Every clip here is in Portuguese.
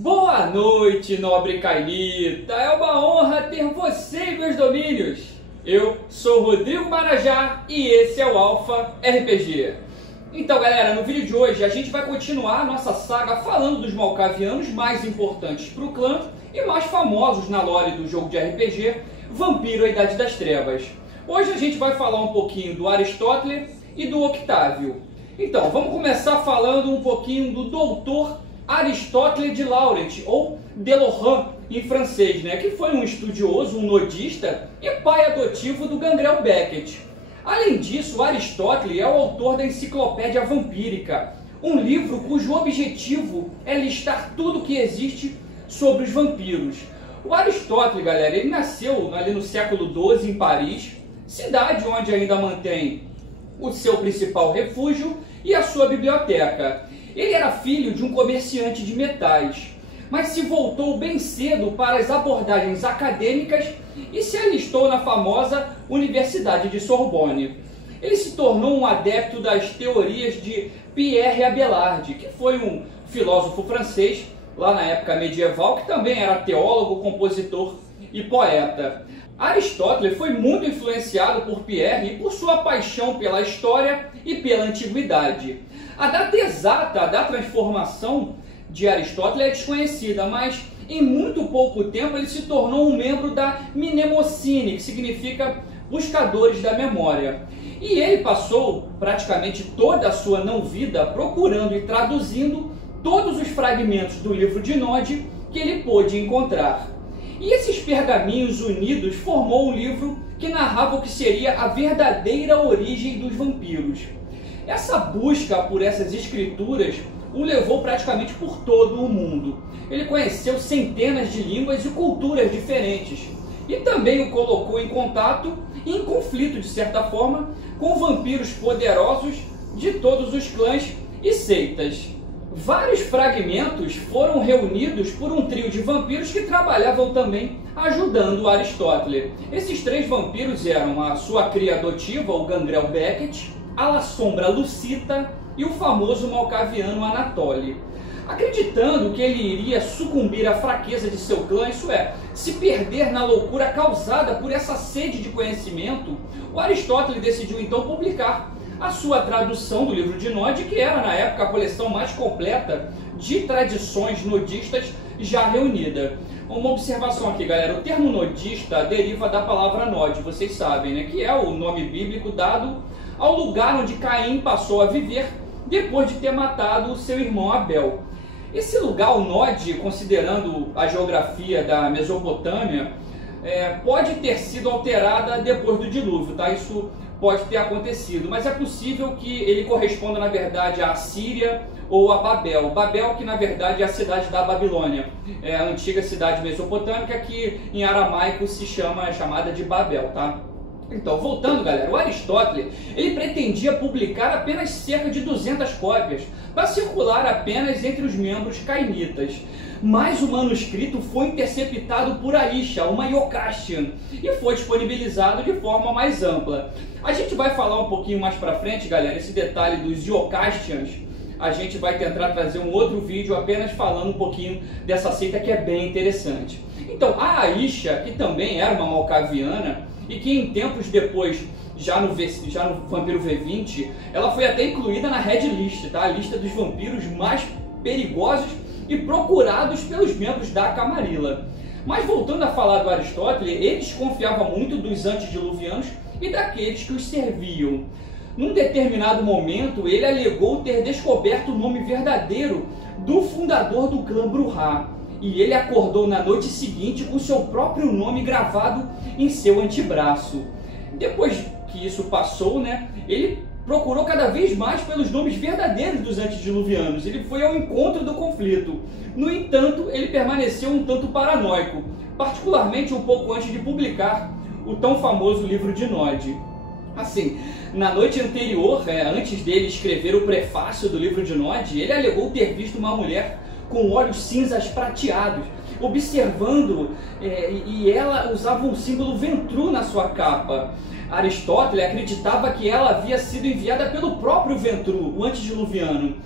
Boa noite, nobre Cainita! É uma honra ter você em meus domínios! Eu sou Rodrigo Marajá e esse é o Alpha RPG. Então galera, no vídeo de hoje a gente vai continuar a nossa saga falando dos malkavianos mais importantes para o clã e mais famosos na lore do jogo de RPG, Vampiro: A Idade das Trevas. Hoje a gente vai falar um pouquinho do Aristóteles e do Octávio. Então, vamos começar falando um pouquinho do doutor Aristóteles de Laurent, ou Delohan em francês, né? Que foi um estudioso, um nodista e pai adotivo do Gangrel Beckett. Além disso, Aristóteles é o autor da Enciclopédia Vampírica, um livro cujo objetivo é listar tudo o que existe sobre os vampiros. O Aristóteles, galera, ele nasceu ali no século XII em Paris, cidade onde ainda mantém o seu principal refúgio e a sua biblioteca. Ele era filho de um comerciante de metais, mas se voltou bem cedo para as abordagens acadêmicas e se alistou na famosa Universidade de Sorbonne. Ele se tornou um adepto das teorias de Pierre Abelard, que foi um filósofo francês, lá na época medieval, que também era teólogo, compositor e poeta. Aristóteles foi muito influenciado por Pierre e por sua paixão pela história e pela antiguidade. A data exata da transformação de Aristóteles é desconhecida, mas em muito pouco tempo ele se tornou um membro da Mnemosine, que significa buscadores da memória. E ele passou praticamente toda a sua não-vida procurando e traduzindo todos os fragmentos do livro de Nod que ele pôde encontrar. E esses pergaminhos unidos formou um livro que narrava o que seria a verdadeira origem dos vampiros. Essa busca por essas escrituras o levou praticamente por todo o mundo. Ele conheceu centenas de línguas e culturas diferentes. E também o colocou em contato e em conflito, de certa forma, com vampiros poderosos de todos os clãs e seitas. Vários fragmentos foram reunidos por um trio de vampiros que trabalhavam também ajudando Aristóteles. Esses três vampiros eram a sua cria adotiva, o Gangrel Beckett, a La Sombra Lucita e o famoso malkaviano Anatoly. Acreditando que ele iria sucumbir à fraqueza de seu clã, isso é, se perder na loucura causada por essa sede de conhecimento, o Aristóteles decidiu então publicar a sua tradução do livro de Nod, que era na época a coleção mais completa de tradições nodistas já reunida. Uma observação aqui, galera, o termo nodista deriva da palavra Nod, vocês sabem, né, que é o nome bíblico dado ao lugar onde Caim passou a viver depois de ter matado o seu irmão Abel. Esse lugar, o Nod, considerando a geografia da Mesopotâmia, pode ter sido alterada depois do dilúvio, tá? Isso pode ter acontecido, mas é possível que ele corresponda, na verdade, à Síria ou a Babel. Babel, que na verdade é a cidade da Babilônia, é a antiga cidade mesopotâmica que em aramaico é chamada de Babel, tá? Então, voltando, galera, o Aristóteles, ele pretendia publicar apenas cerca de 200 cópias, para circular apenas entre os membros cainitas. Mas o manuscrito foi interceptado por Aisha, uma Iocastian, e foi disponibilizado de forma mais ampla. A gente vai falar um pouquinho mais para frente, galera, esse detalhe dos Iocastians. A gente vai tentar trazer um outro vídeo apenas falando um pouquinho dessa seita que é bem interessante. Então, a Aisha, que também era uma malkaviana, e que em tempos depois, já no Vampiro V20, ela foi até incluída na Red List, tá? A lista dos vampiros mais perigosos e procurados pelos membros da Camarilla. Mas voltando a falar do Aristóteles, ele desconfiava muito dos antediluvianos e daqueles que os serviam. Num determinado momento, ele alegou ter descoberto o nome verdadeiro do fundador do clã Brujah. E ele acordou na noite seguinte com seu próprio nome gravado em seu antebraço. Depois que isso passou, né, ele procurou cada vez mais pelos nomes verdadeiros dos antediluvianos. Ele foi ao encontro do conflito. No entanto, ele permaneceu um tanto paranoico, particularmente um pouco antes de publicar o tão famoso livro de Nod. Assim, na noite anterior, antes dele escrever o prefácio do livro de Nod, ele alegou ter visto uma mulher com olhos cinzas prateados, observando, e ela usava um símbolo Ventru na sua capa. Aristóteles acreditava que ela havia sido enviada pelo próprio Ventru, o antediluviano,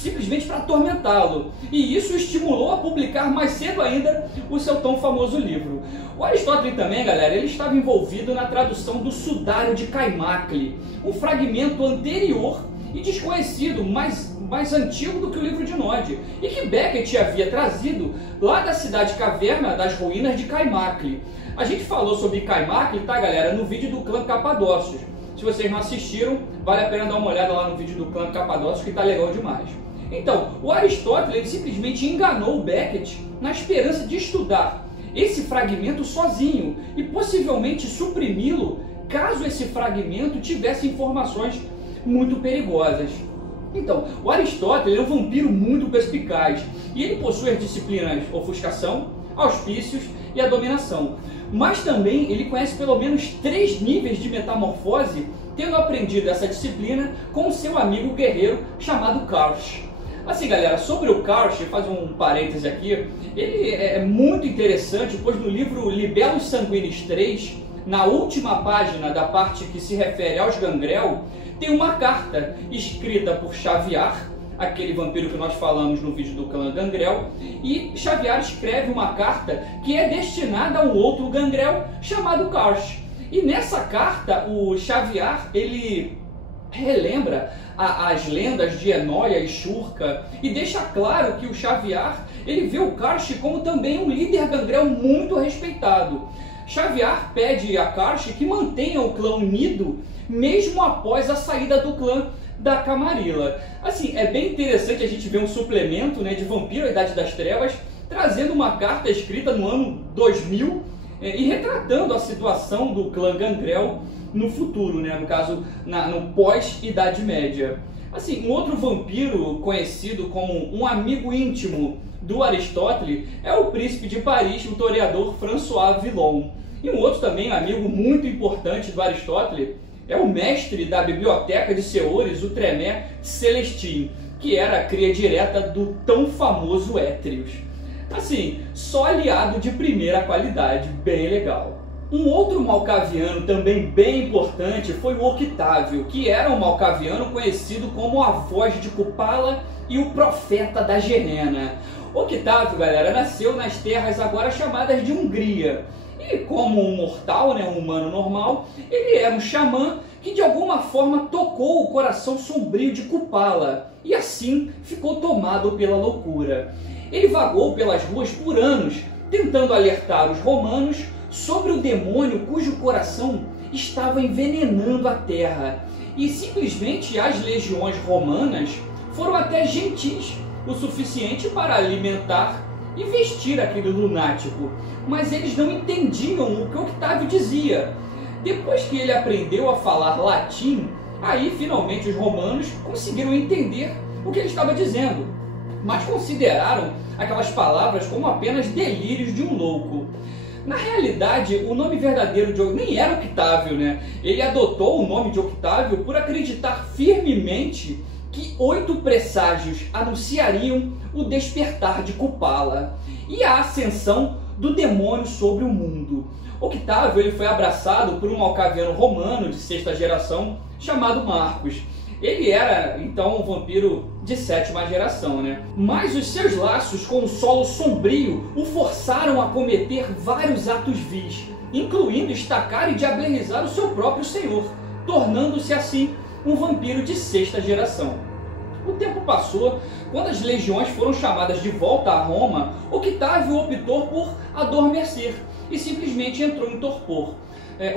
simplesmente para atormentá-lo, e isso o estimulou a publicar mais cedo ainda o seu tão famoso livro. O Aristóteles também, galera, ele estava envolvido na tradução do Sudário de Caimacle, um fragmento anterior e desconhecido, mais antigo do que o livro de Nod, e que Beckett havia trazido lá da cidade caverna das ruínas de Caimacle. A gente falou sobre Caimacle, tá, galera, no vídeo do clã Capadócios. Se vocês não assistiram, vale a pena dar uma olhada lá no vídeo do clã Capadócios, que tá legal demais. Então, o Aristóteles ele simplesmente enganou o Beckett na esperança de estudar esse fragmento sozinho e possivelmente suprimi-lo caso esse fragmento tivesse informações muito perigosas. Então, o Aristóteles é um vampiro muito perspicaz e ele possui as disciplinas ofuscação, auspícios e a dominação. Mas também ele conhece pelo menos 3 níveis de metamorfose, tendo aprendido essa disciplina com o seu amigo guerreiro chamado Karsh. Assim, galera, sobre o Karsh, fazer um parêntese aqui, ele é muito interessante, pois no livro Libellus Sanguinis 3, na última página da parte que se refere aos Gangrel, tem uma carta escrita por Xaviar, aquele vampiro que nós falamos no vídeo do clã Gangrel, e Xaviar escreve uma carta que é destinada a um outro Gangrel chamado Karsh. E nessa carta, o Xaviar, ele relembra as lendas de Enóia e Shurka e deixa claro que o Xaviar, ele vê o Karsh como também um líder Gangrel muito respeitado. Xaviar pede a Karsh que mantenha o clã unido mesmo após a saída do clã da Camarilla. Assim, é bem interessante a gente ver um suplemento, né, de Vampiro, a Idade das Trevas, trazendo uma carta escrita no ano 2000 e retratando a situação do clã Gangrel no futuro, né, no caso, no pós-Idade Média. Assim, um outro vampiro conhecido como um amigo íntimo do Aristóteles é o príncipe de Paris, o toreador François Villon. E um outro também amigo muito importante do Aristóteles é o mestre da biblioteca de Seores, o Tremé Celestin, que era a cria direta do tão famoso Étrios. Assim, só aliado de primeira qualidade, bem legal. Um outro malcaviano também bem importante foi o Octávio, que era um malcaviano conhecido como a voz de Kupala e o profeta da Gerena. Octávio, galera, nasceu nas terras agora chamadas de Hungria. E como um mortal, né, um humano normal, ele era um xamã que de alguma forma tocou o coração sombrio de Kupala e assim ficou tomado pela loucura. Ele vagou pelas ruas por anos, tentando alertar os romanos sobre o demônio cujo coração estava envenenando a terra. E simplesmente as legiões romanas foram até gentis o suficiente para alimentar e vestir aquele lunático, mas eles não entendiam o que Octávio dizia. Depois que ele aprendeu a falar latim, aí finalmente os romanos conseguiram entender o que ele estava dizendo, mas consideraram aquelas palavras como apenas delírios de um louco. Na realidade, o nome verdadeiro de nem era Octávio, né? Ele adotou o nome de Octávio por acreditar firmemente que 8 presságios anunciariam o despertar de Kupala e a ascensão do demônio sobre o mundo. Octávio ele foi abraçado por um malcaviano romano de 6ª geração chamado Marcos. Ele era, então, um vampiro de 7ª geração, né? Mas os seus laços com o solo sombrio o forçaram a cometer vários atos vis, incluindo estacar e diablerizar o seu próprio senhor, tornando-se assim um vampiro de 6ª geração. O tempo passou, quando as legiões foram chamadas de volta a Roma, Octávio optou por adormecer e simplesmente entrou em torpor.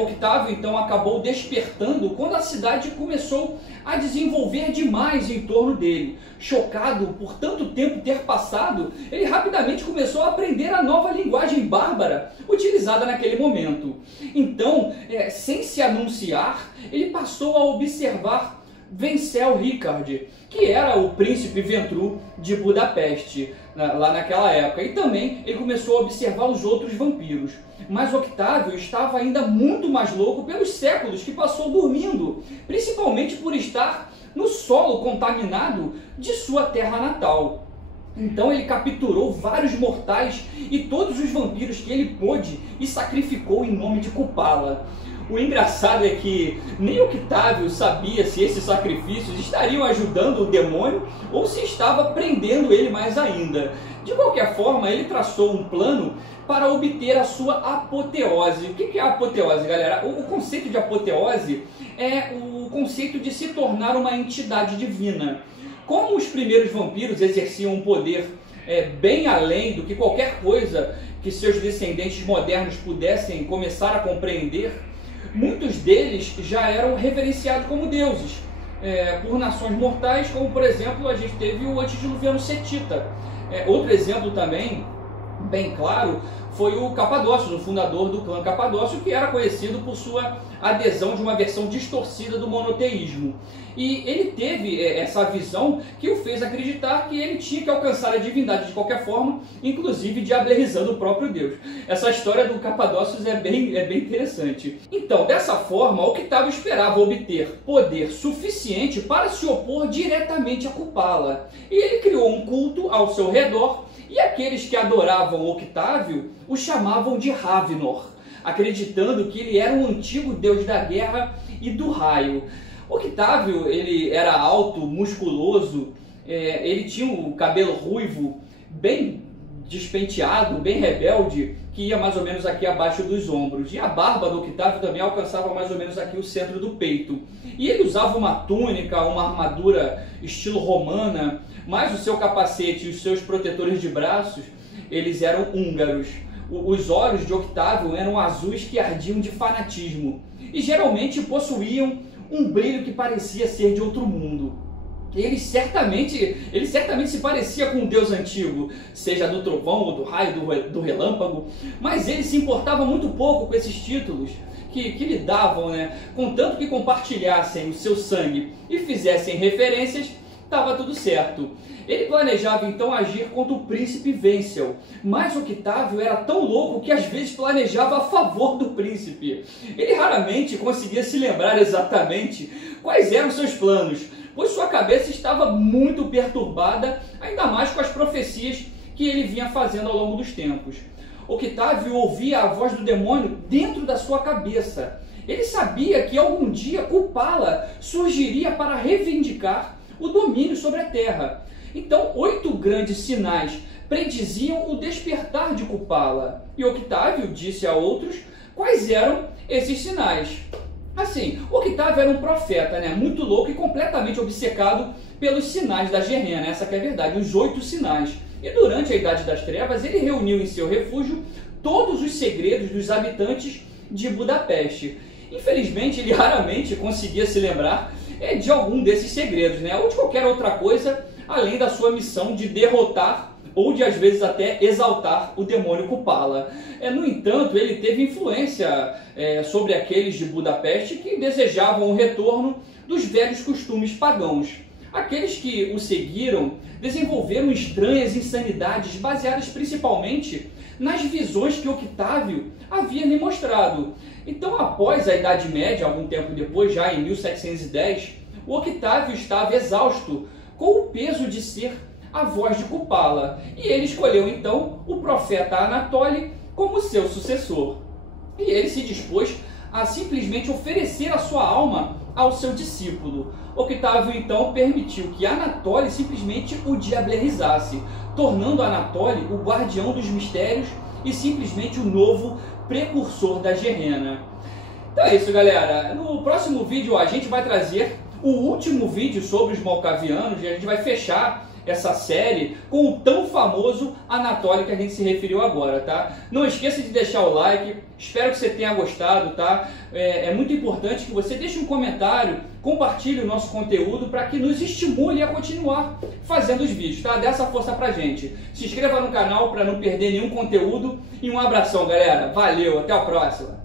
Octávio então acabou despertando quando a cidade começou a desenvolver demais em torno dele. Chocado por tanto tempo ter passado, ele rapidamente começou a aprender a nova linguagem bárbara utilizada naquele momento. Então, sem se anunciar, ele passou a observar Vencel Ricard, que era o príncipe Ventru de Budapeste, lá naquela época. E também ele começou a observar os outros vampiros. Mas Octávio estava ainda muito mais louco pelos séculos que passou dormindo, principalmente por estar no solo contaminado de sua terra natal. Então ele capturou vários mortais e todos os vampiros que ele pôde e sacrificou em nome de Kupala. O engraçado é que nem Octávio sabia se esses sacrifícios estariam ajudando o demônio ou se estava prendendo ele mais ainda. De qualquer forma, ele traçou um plano para obter a sua apoteose. O que é a apoteose, galera? O conceito de apoteose é o conceito de se tornar uma entidade divina. Como os primeiros vampiros exerciam um poder bem além do que qualquer coisa que seus descendentes modernos pudessem começar a compreender, muitos deles já eram reverenciados como deuses por nações mortais, como por exemplo a gente teve o antediluviano Setita. Outro exemplo também, bem claro, foi o Capadócio, o fundador do clã Capadócio, que era conhecido por sua adesão de uma versão distorcida do monoteísmo. E ele teve essa visão que o fez acreditar que ele tinha que alcançar a divindade de qualquer forma, inclusive diablerizando o próprio Deus. Essa história do Capadócio é bem interessante. Então, dessa forma, Octávio esperava obter poder suficiente para se opor diretamente a Kupala. E ele criou um culto ao seu redor, e aqueles que adoravam Octávio o chamavam de Ravenor, acreditando que ele era um antigo deus da guerra e do raio. Octávio, ele era alto, musculoso, ele tinha o cabelo ruivo, bem despenteado, bem rebelde, que ia mais ou menos aqui abaixo dos ombros. E a barba do Octávio também alcançava mais ou menos aqui o centro do peito. E ele usava uma túnica, uma armadura estilo romana, mas o seu capacete e os seus protetores de braços, eles eram húngaros. Os olhos de Octávio eram azuis que ardiam de fanatismo e geralmente possuíam um brilho que parecia ser de outro mundo. Ele certamente se parecia com um deus antigo, seja do trovão, ou do raio, do relâmpago, mas ele se importava muito pouco com esses títulos que lhe davam, né? Contanto que compartilhassem o seu sangue e fizessem referências, estava tudo certo. Ele planejava então agir contra o príncipe Wenzel, mas Octávio era tão louco que às vezes planejava a favor do príncipe. Ele raramente conseguia se lembrar exatamente quais eram seus planos, pois sua cabeça estava muito perturbada, ainda mais com as profecias que ele vinha fazendo ao longo dos tempos. Octávio ouvia a voz do demônio dentro da sua cabeça. Ele sabia que algum dia Kupala surgiria para reivindicar o domínio sobre a Terra. Então, 8 grandes sinais prediziam o despertar de Kupala. E Octávio disse a outros quais eram esses sinais. Assim, Octávio era um profeta, né? Muito louco e completamente obcecado pelos sinais da Gehenna, essa que é a verdade, os 8 sinais. E durante a Idade das Trevas, ele reuniu em seu refúgio todos os segredos dos habitantes de Budapeste. Infelizmente, ele raramente conseguia se lembrar de algum desses segredos, né? Ou de qualquer outra coisa, além da sua missão de derrotar ou de, às vezes, até exaltar o demônio Kupala. No entanto, ele teve influência sobre aqueles de Budapeste que desejavam o retorno dos velhos costumes pagãos. Aqueles que o seguiram desenvolveram estranhas insanidades baseadas principalmente nas visões que Octávio havia lhe mostrado. Então, após a Idade Média, algum tempo depois, já em 1710, o Octávio estava exausto com o peso de ser a voz de Kupala, e ele escolheu então o profeta Anatoly como seu sucessor. E ele se dispôs a simplesmente oferecer a sua alma ao seu discípulo. Octávio então permitiu que Anatoly simplesmente o diablerizasse, tornando Anatoly o guardião dos mistérios e simplesmente o novo precursor da Gehenna. Então é isso, galera. No próximo vídeo a gente vai trazer o último vídeo sobre os Malkavianos e a gente vai fechar essa série com o tão famoso Anatoly que a gente se referiu agora, tá? Não esqueça de deixar o like, espero que você tenha gostado, tá? É muito importante que você deixe um comentário, compartilhe o nosso conteúdo para que nos estimule a continuar fazendo os vídeos, tá? Dê essa força pra gente. Se inscreva no canal para não perder nenhum conteúdo e um abração, galera. Valeu, até a próxima!